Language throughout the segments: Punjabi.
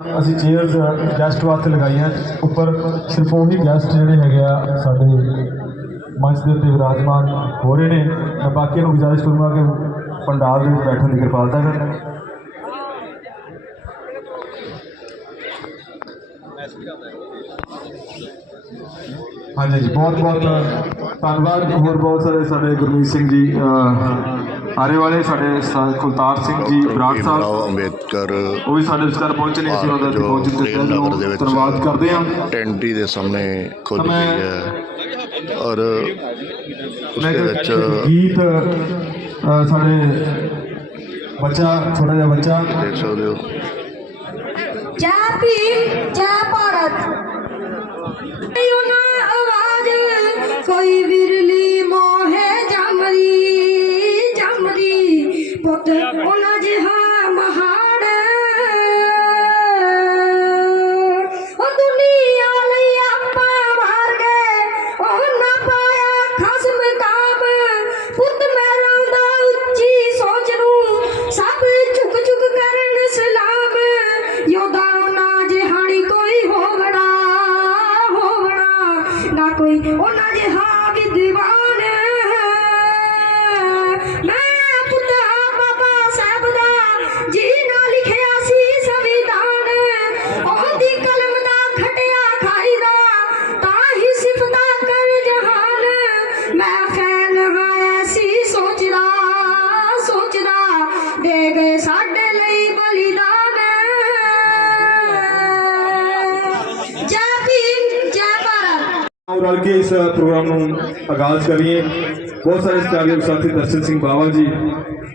ਅਸੀਂ ਚੇਅਰਸ ਗੈਸਟ ਵਾਸਤੇ ਲਗਾਈਆਂ ਉੱਪਰ ਸਿਰਫ ਉਹੀ ਗੈਸਟ ਜਿਹੜੇ ਹੈਗੇ ਆ ਸਾਡੇ ਮੰਚ ਦੇ ਉੱਤੇ ਵਿਰਾਜਮਾਨ ਹੋ ਰਹੇ ਨੇ। ਮੈਂ ਬਾਕੀਆਂ ਨੂੰ ਗੁਜ਼ਾਰਿਸ਼ ਕਰੂੰਗਾ ਕਿ ਪੰਡਾਲ ਦੇ ਵਿੱਚ ਬੈਠਣ ਦੀ ਕਿਰਪਾਲਤਾ ਕਰਨ। ਹਾਂਜੀ ਜੀ ਬਹੁਤ ਬਹੁਤ ਧੰਨਵਾਦ ਹੋਰ ਬਹੁਤ ਸਾਰੇ ਸਾਡੇ ਗੁਰਮੀਤ ਸਿੰਘ ਜੀ ਅਹ, ਆਰੇ ਵਾਲੇ ਸਾਡੇ ਸਾ- ਕੁਲਤਾਰ ਸਿੰਘ ਜੀ ਬਰਾੜ ਸਾਹਿਬ ਭੀਮਰਾਓ ਅੰਬੇਦਕਰ ਉਹ ਵੀ ਸਾਡੇ ਵਿਚਕਾਰ ਪਹੁੰਚੇ ਨੇ ਅਸੀਂ ਉਹਨਾਂ ਦਾ ਜੋ ਪਹੁੰਚਣ ਤੇ ਪ੍ਰੇਮ ਨਗਰ ਦੇ ਤਹਿ ਵਿੱਚ ਧੰਨਵਾਦ ਕਰਦੇ ਹਾਂ ਟੈਂਟੀ ਦੇ ਸਾਹਮਣੇ ਖੁੱਲ ਤਾਂ ਮੈਂ- ਗਈ ਹੈ ਔਰ ਮੈਂ ਉਸਦੇ ਇੱਕ ਵਿੱਚ ਗੀਤ ਅਹ, ਸਾਡੇ ਬੱਚਾ ਛੋਟਾ ਜਿਹਾ ਬੱਚਾ ਦੇਖ ਸਕਦੇ ਹੋ ਜੈ ਭੀਮ ਜੈ ਭਾਰਤ ਨਾ ਕੋਈ ਉਹਨਾਂ ਜਿਹਾ ਵੀ ਮੈਂ ਰਲ ਕੇ ਇਸ ਪ੍ਰੋਗਰਾਮ ਨੂੰ ਆਗਾਜ਼ ਕਰੀਏ ਬਹੁਤ ਸਾਰੇ ਸਟਾਲੀਅਨ ਸਾਥੀ ਦਰਸ਼ਨ ਸਿੰਘ ਬਾਵਾ ਜੀ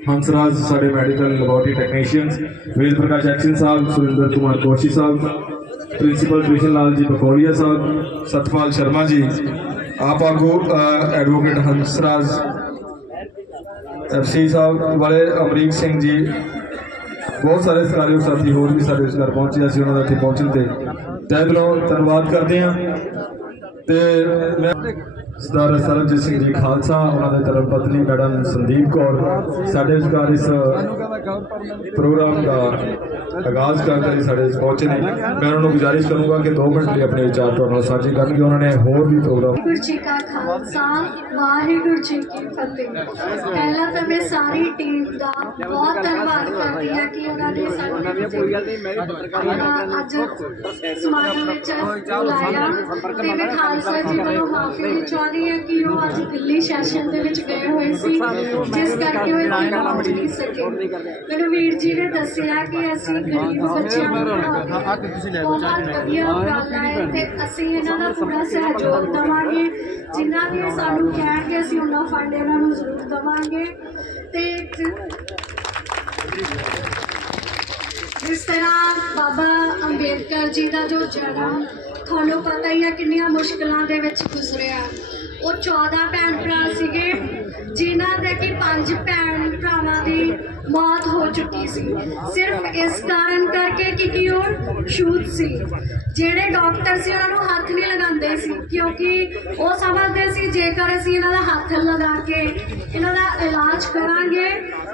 ਹੰਸਰਾਜ ਸਾਡੇ medical laboratory technicians Ved Prakash action Sahib Surinder Kumar Koshi Sahib principal Krishan Lal ji Bakauria ਸਾਹਿਬ ਸਤਪਾਲ ਸ਼ਰਮਾ ਜੀ ਆਪ ਆਗੂ ਐਡਵੋਕੇਟ ਹੰਸਰਾਜ ਐਫਸੀ ਸਾਹਿਬ ਵਾਲੇ ਅਮਰੀਕ ਸਿੰਘ ਜੀ ਬਹੁਤ ਸਾਰੇ ਸਤਿਕਾਰਯੋਗ ਸਾਥੀ ਹੋਰ ਵੀ ਸਾਡੇ ਇਸ ਘਰ ਪਹੁੰਚੇ ਅਸੀਂ ਉਹਨਾਂ ਦਾ ਇੱਥੇ ਪਹੁੰਚਣ ਤੇ ਤਹਿ ਦਿਲੋਂ ਧੰਨਵਾਦ ਕਰਦੇ ਹਾਂ ਤੇ ਮੈਂ ਸਰਦਾਰ ਸਰਬਜੀਤ ਸਿੰਘ ਜੀ ਖਾਲਸਾ, ਉਹਨਾਂ ਦੇ ਧਰਮ ਪਤਨੀ ਮੈਡਮ ਸੰਦੀਪ ਕੌਰ, ਸਾਡੇ ਵਿਚਕਾਰ ਇਸ ਪ੍ਰੋਗਰਾਮ ਦਾ ਆਗਾਜ਼ ਕਰਨ ਲਈ ਸਾਡੇ ਪਹੁੰਚੇ ਨੇ। ਮੈਂ ਉਹਨਾਂ ਨੂੰ ਗੁਜ਼ਾਰਿਸ਼ ਕਰੂੰਗਾ ਕਿ 2 ਮਿੰਟ ਲਈ ਆਪਣੇ ਵਿਚਾਰ ਤੁਹਾਡੇ ਨਾਲ ਸਾਂਝੇ ਕਰਨਗੇ। ਉਹਨਾਂ ਨੇ ਹੋਰ ਵੀ ਪ੍ਰੋਗਰਾਮ ਵਾਹਿਗੁਰੂ ਜੀ ਕਾ ਖਾਲਸਾ, ਵਾਹਿਗੁਰੂ ਜੀ ਕੀ ਫਤਿਹ। ਪਹਿਲਾਂ ਤਾਂ ਮੈਂ ਸਾਰੀ ਟੀਮ ਦਾ ਬਹੁਤ ਧੰਨਵਾਦ ਕਰਦੀ ਹਾਂ ਕਿ ਉਹਨਾਂ ਨੇ ਸਾਨੂੰ ਅੱਜ ਸਮਾਗਮ ਵਿੱਚ ਬੁਲਾਇਆ ਤੇ ਮੈਂ ਖਾਲਸਾ ਜੀ ਵੱਲੋਂ ਮਾਫੀ ਚਾਹੁੰਦੀ ਹਾਂ ਕਿ ਉਹ ਅੱਜ ਦਿੱਲੀ ਸੈਸ਼ਨ ਦੇ ਵਿੱਚ ਗਏ ਹੋਏ ਸੀ ਜਿਸ ਕਰਕੇ ਉਹ ਇੱਥੇ ਪਹੁੰਚ ਨਹੀਂ ਸਕੇ। ਮੈਨੂੰ ਵੀਰ ਜੀ ਨੇ ਦੱਸਿਆ ਕਿ ਅਸੀਂ ਗਰੀਬ ਬੱਚਿਆਂ ਨੂੰ ਪੜ੍ਹਾਉਂਦੇ ਹਾਂ। ਬਹੁਤ ਵਧੀਆ ਗੱਲ ਹੈ ਤੇ ਅਸੀਂ ਇਹਨਾਂ ਦਾ ਪੂਰਾ ਸਹਿਯੋਗ ਦੇਵਾਂਗੇ। ਜਿੰਨਾ ਵੀ ਸਾਨੂੰ ਕਹਿਣਗੇ ਅਸੀਂ ਉਹਨਾਂ ਫੰਡ ਇਹਨਾਂ ਨੂੰ ਜ਼ਰੂਰ ਦੇਵਾਂਗੇ। ਤੇ ਜਿਸ ਤਰ੍ਹਾਂ ਬਾਬਾ ਅੰਬੇਦਕਰ ਜੀ ਦਾ ਜੋ ਜਨਮ ਤੁਹਾਨੂੰ ਪਤਾ ਹੀ ਹੈ ਕਿੰਨੀਆਂ ਮੁਸ਼ਕਲਾਂ ਦੇ ਵਿੱਚ ਗੁਜ਼ਰਿਆ। ਉਹ 14 ਭੈਣ ਭਰਾ ਸੀਗੇ, ਜਿਨ੍ਹਾਂ ਦੇ ਕਿ ਪੰਜ ਭੈਣ ਭਰਾਵਾਂ ਦੀ ਮੌਤ ਹੋ ਚੁੱਕੀ ਸੀ। ਸਿਰਫ ਇਸ ਕਾਰਨ ਕਰਕੇ ਕਿ ਕਿ ਉਹ ਛੂਤ ਸੀ। ਜਿਹੜੇ ਡਾਕਟਰ ਸੀ, ਉਹਨਾਂ ਨੂੰ ਹੱਥ ਨਹੀਂ ਲਗਾਉਂਦੇ ਸੀ, ਕਿਉਂਕਿ ਉਹ ਸਮਝਦੇ ਸੀ, ਜੇਕਰ ਅਸੀਂ ਇਹਨਾਂ ਦਾ ਹੱਥ ਲਗਾ ਕੇ ਇਹਨਾਂ ਦਾ ਇਲਾਜ ਕਰਾਂਗੇ,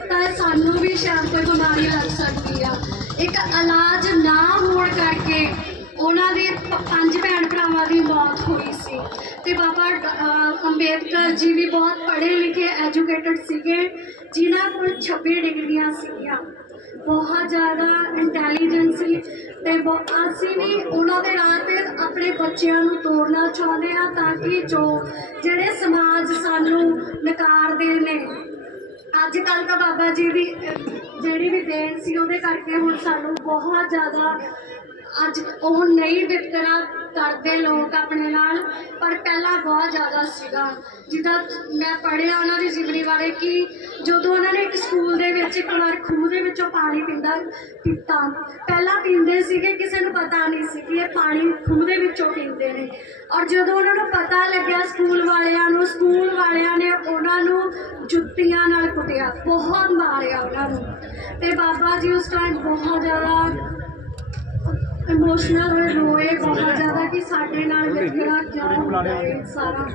ਤਾਂ ਸਾਨੂੰ ਵੀ ਸ਼ਾਇਦ ਕੋਈ ਬਿਮਾਰੀ ਲੱਗ ਸਕਦੀ ਆ। ਇੱਕ ਇਲਾਜ ਨਾ ਹੋਣ ਕਰਕੇ ਉਹਨਾਂ ਦੇ ਪੰਜ ਭੈਣ ਭਰਾਵਾਂ ਦੀ ਮੌਤ ਹੋਈ ਸੀ। ਤੇ ਬਾਬਾ ਅੰਬੇਦਕਰ ਜੀ ਵੀ ਬਹੁਤ ਪੜ੍ਹੇ ਲਿਖੇ ਐਜੂਕੇਟਡ ਸੀਗੇ, ਜਿਨ੍ਹਾਂ ਕੋਲ 26 ਡਿਗਰੀਆਂ ਸੀਗੀਆਂ। ਬਹੁਤ ਜ਼ਿਆਦਾ ਇੰਟੈਲੀਜੈਂਟ ਸੀ ਤੇ ਬਹੁ- ਅਸੀਂ ਵੀ ਉਹਨਾਂ ਦੇ ਰਾਹ ਤੇ ਆਪਣੇ ਬੱਚਿਆਂ ਨੂੰ ਤੋੜਨਾ ਚਾਹੁੰਦੇ ਹਾਂ ਤਾਂ ਕਿ ਜੋ ਜਿਹੜੇ ਸਮਾਜ ਸਾਨੂੰ ਨਕਾਰਦੇ ਨੇ ਅੱਜ ਕੱਲ ਤਾਂ ਬਾਬਾ ਜੀ ਦੀ ਜਿਹੜੀ ਵੀ ਦੇਣ ਸੀ ਉਹਦੇ ਕਰਕੇ ਹੁਣ ਸਾਨੂੰ ਬਹੁਤ ਜ਼ਿਆਦਾ ਅੱਜ ਉਹ ਨਹੀਂ ਵਿਤਕਰਾ ਕਰਦੇ ਲੋਕ ਆਪਣੇ ਨਾਲ, ਪਰ ਪਹਿਲਾਂ ਬਹੁਤ ਜ਼ਿਆਦਾ ਸੀਗਾ। ਜਿੱਦਾਂ ਮੈਂ ਪੜ੍ਹਿਆ ਉਹਨਾਂ ਦੀ ਜ਼ਿੰਦਗੀ ਬਾਰੇ ਕਿ ਜਦੋਂ ਉਹਨਾਂ ਨੇ ਇੱਕ ਸਕੂਲ ਦੇ ਵਿੱਚ ਇੱਕ ਵਾਰ ਖੂਹ ਦੇ ਵਿੱਚੋਂ ਪਾਣੀ ਪੀਂਦਾ ਪੀਤਾ। ਪਹਿਲਾਂ ਪੀਂਦੇ ਸੀਗੇ ਕਿਸੇ ਨੂੰ ਪਤਾ ਨਹੀਂ ਸੀ ਕਿ ਇਹ ਪਾਣੀ ਖੂਹ ਦੇ ਵਿੱਚੋਂ ਪੀਂਦੇ ਨੇ। ਔਰ ਜਦੋਂ ਉਹਨਾਂ ਨੂੰ ਪਤਾ ਲੱਗਿਆ ਸਕੂਲ ਵਾਲਿਆਂ ਨੂੰ ਸਕੂਲ ਵਾਲਿਆਂ ਨੇ ਉਹਨਾਂ ਨੂੰ ਜੁੱਤੀਆਂ ਨਾਲ ਕੁੱਟਿਆ। ਬਹੁਤ ਮਾਰਿਆ ਉਹਨਾਂ ਨੂੰ। ਤੇ ਬਾਬਾ ਜੀ ਉਸ ਟਾਈਮ ਬਹੁਤ ਜ਼ਿਆਦਾ ਇਮੋਸ਼ਨਲ ਹੋਏ ਰੋਏ ਬਹੁਤ ਜ਼ਿਆਦਾ ਕਿ ਸਾਡੇ ਨਾਲ ਵਿਤਕਰਾ ਕਿਉਂ ਸਾਰਾ?